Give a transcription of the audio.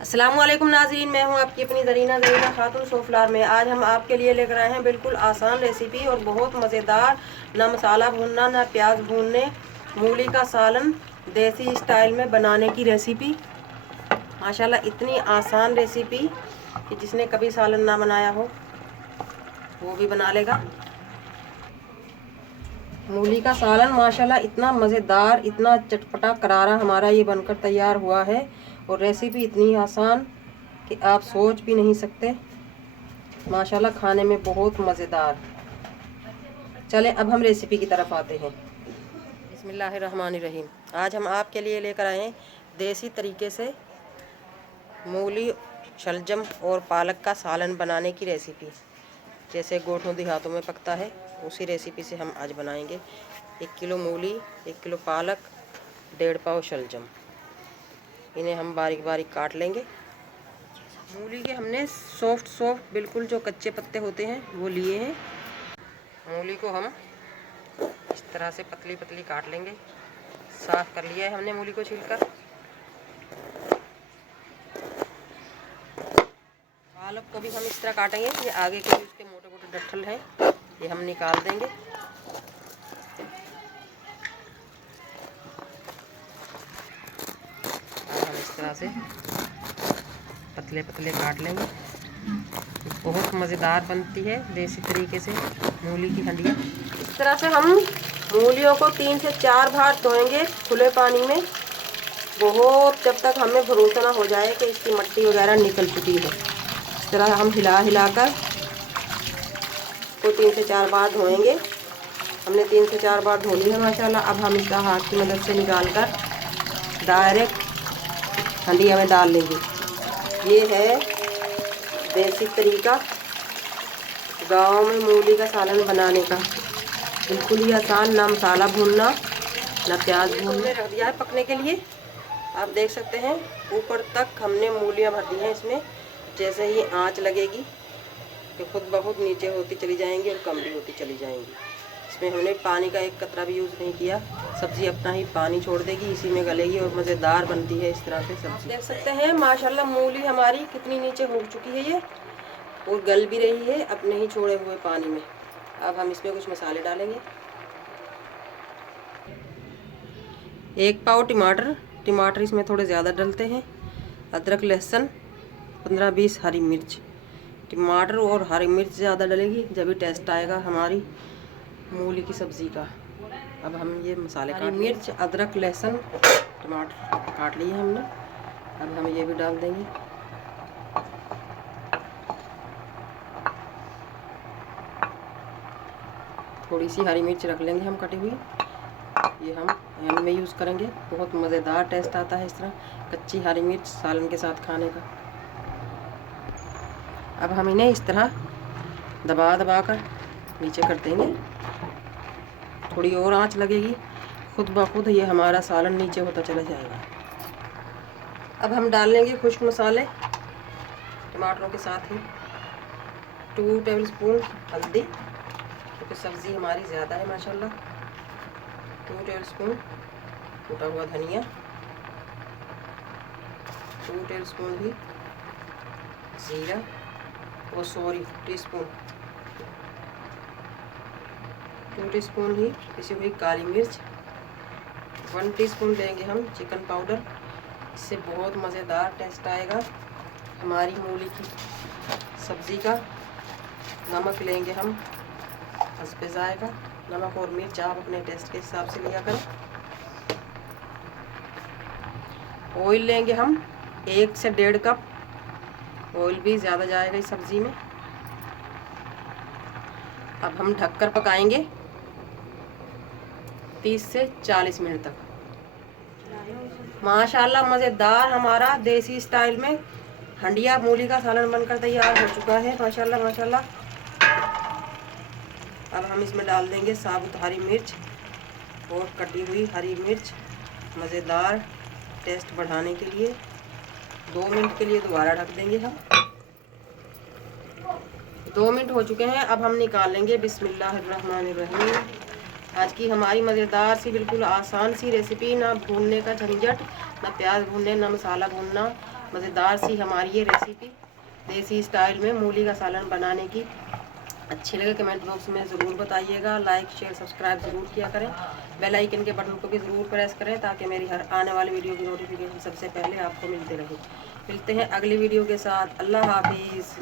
अस्सलामुअलैकुम नाज़रीन, मैं हूं आपकी अपनी ज़रीना खातून सोफलार में। आज हम आपके लिए लेकर आए हैं बिल्कुल आसान रेसिपी और बहुत मज़ेदार। ना मसाला भूनना ना प्याज भूनने, मूली का सालन देसी स्टाइल में बनाने की रेसिपी। माशाल्लाह इतनी आसान रेसिपी कि जिसने कभी सालन ना बनाया हो वो भी बना लेगा। मूली का सालन माशाल्लाह इतना मज़ेदार, इतना चटपटा करारा हमारा ये बनकर तैयार हुआ है और रेसिपी इतनी आसान कि आप सोच भी नहीं सकते। माशाल्लाह खाने में बहुत मज़ेदार। चलें अब हम रेसिपी की तरफ आते हैं। बिस्मिल्लाहिर्रहमानिर्रहीम। आज हम आपके लिए लेकर आए हैं देसी तरीके से मूली, शलजम और पालक का सालन बनाने की रेसिपी। जैसे गोठों देहातों में पकता है उसी रेसिपी से हम आज बनाएंगे। 1 किलो मूली, 1 किलो पालक, 1.5 पाव शलजम। इन्हें हम बारीक बारीक काट लेंगे। मूली के हमने सॉफ्ट बिल्कुल जो कच्चे पत्ते होते हैं वो लिए हैं। मूली को हम इस तरह से पतली पतली काट लेंगे। साफ़ कर लिया है हमने मूली को छीलकर। पालक को भी हम इस तरह काटेंगे। ये आगे के भी उसके मोटे मोटे डंठल हैं, ये हम निकाल देंगे। और हम इस तरह से पतले पतले काट लेंगे। बहुत मज़ेदार बनती है देसी तरीके से मूली की हंडिया। इस तरह से हम मूलियों को 3 से 4 बार धोएंगे खुले पानी में। बहुत जब तक हमें भरोसा ना हो जाए कि इसकी मिट्टी वगैरह निकल चुकी है। इस तरह हम हिलाकर को 3 से 4 बार धोएंगे। हमने 3 से 4 बार धो ली है माशाल्लाह। अब हम इसका हाथ की मदद से निकालकर डायरेक्ट हंडिया में डाल लेंगे। ये है देसी तरीका गांव में मूली का सालन बनाने का। बिल्कुल ही आसान, ना मसाला भूनना ना प्याज भूनना। रख दिया है पकने के लिए। आप देख सकते हैं ऊपर तक हमने मूलियां भर दी हैं इसमें। जैसे ही आंच लगेगी तो खुद ब खुद नीचे होती चली जाएंगी और कम भी होती चली जाएंगी। इसमें हमने पानी का एक कतरा भी यूज़ नहीं किया। सब्ज़ी अपना ही पानी छोड़ देगी, इसी में गलेगी और मज़ेदार बनती है इस तरह से सब्ज़ी। देख सकते हैं माशाल्लाह मूली हमारी कितनी नीचे हो चुकी है ये, और गल भी रही है अपने ही छोड़े हुए पानी में। अब हम इसमें कुछ मसाले डालेंगे। 1 पाव टमाटर इसमें थोड़े ज़्यादा डलते हैं। अदरक लहसुन 15-20 हरी मिर्च। टमाटर और हरी मिर्च ज़्यादा डलेगी जब भी टेस्ट आएगा हमारी मूली की सब्ज़ी का। अब हम ये मसाले हरी मिर्च, अदरक, लहसुन, टमाटर काट लिए हमने। अब हम ये भी डाल देंगे। थोड़ी सी हरी मिर्च रख लेंगे हम कटी हुई। ये हम हैम में यूज़ करेंगे। बहुत मज़ेदार टेस्ट आता है इस तरह कच्ची हरी मिर्च सालन के साथ खाने का। अब हम इन्हें इस तरह दबा कर नीचे कर देंगे। थोड़ी और आंच लगेगी, खुद ब खुद ये हमारा सालन नीचे होता चला जाएगा। अब हम डाल लेंगे खुश्क मसाले टमाटरों के साथ ही। 2 टेबलस्पून हल्दी, क्योंकि सब्ज़ी हमारी ज़्यादा है माशाल्लाह। 2 टेबलस्पून कूटा हुआ धनिया, 2 टेबलस्पून ही जीरा, और टीस्पून 2 टीस्पून ही पिसी हुई काली मिर्च। 1 टीस्पून लेंगे हम चिकन पाउडर। इससे बहुत मज़ेदार टेस्ट आएगा हमारी मूली की सब्ज़ी का। नमक लेंगे हम हस्बे ज़ायक़ा। नमक और मिर्च आप अपने टेस्ट के हिसाब से लिया करें। ऑयल लेंगे हम 1 से 1.5 कप। ऑयल भी ज़्यादा जाएगा इस सब्ज़ी में। अब हम ढककर पकाएंगे 30 से 40 मिनट तक। माशाल्लाह मज़ेदार हमारा देसी स्टाइल में हंडिया मूली का सालन बनकर तैयार हो चुका है माशाल्लाह माशाल्लाह। अब हम इसमें डाल देंगे साबुत हरी मिर्च और कटी हुई हरी मिर्च। मज़ेदार टेस्ट बढ़ाने के लिए 2 मिनट के लिए दोबारा ढक देंगे हम। 2 मिनट हो चुके हैं। अब हम निकाल लेंगे। बिस्मिल्लाहिर्रहमानिर्रहीम। आज की हमारी मज़ेदार सी बिल्कुल आसान सी रेसिपी, ना भूनने का झंझट, ना प्याज भूनने, ना मसाला भूनना, मज़ेदार सी हमारी ये रेसिपी देसी स्टाइल में मूली का सालन बनाने की। अच्छे लगे कमेंट बॉक्स में ज़रूर बताइएगा। लाइक शेयर सब्सक्राइब ज़रूर किया करें। बेल आइकन के बटन को भी ज़रूर प्रेस करें ताकि मेरी हर आने वाली वीडियो की नोटिफिकेशन सबसे पहले आपको मिलते रहे। मिलते हैं अगली वीडियो के साथ। अल्लाह हाफिज़।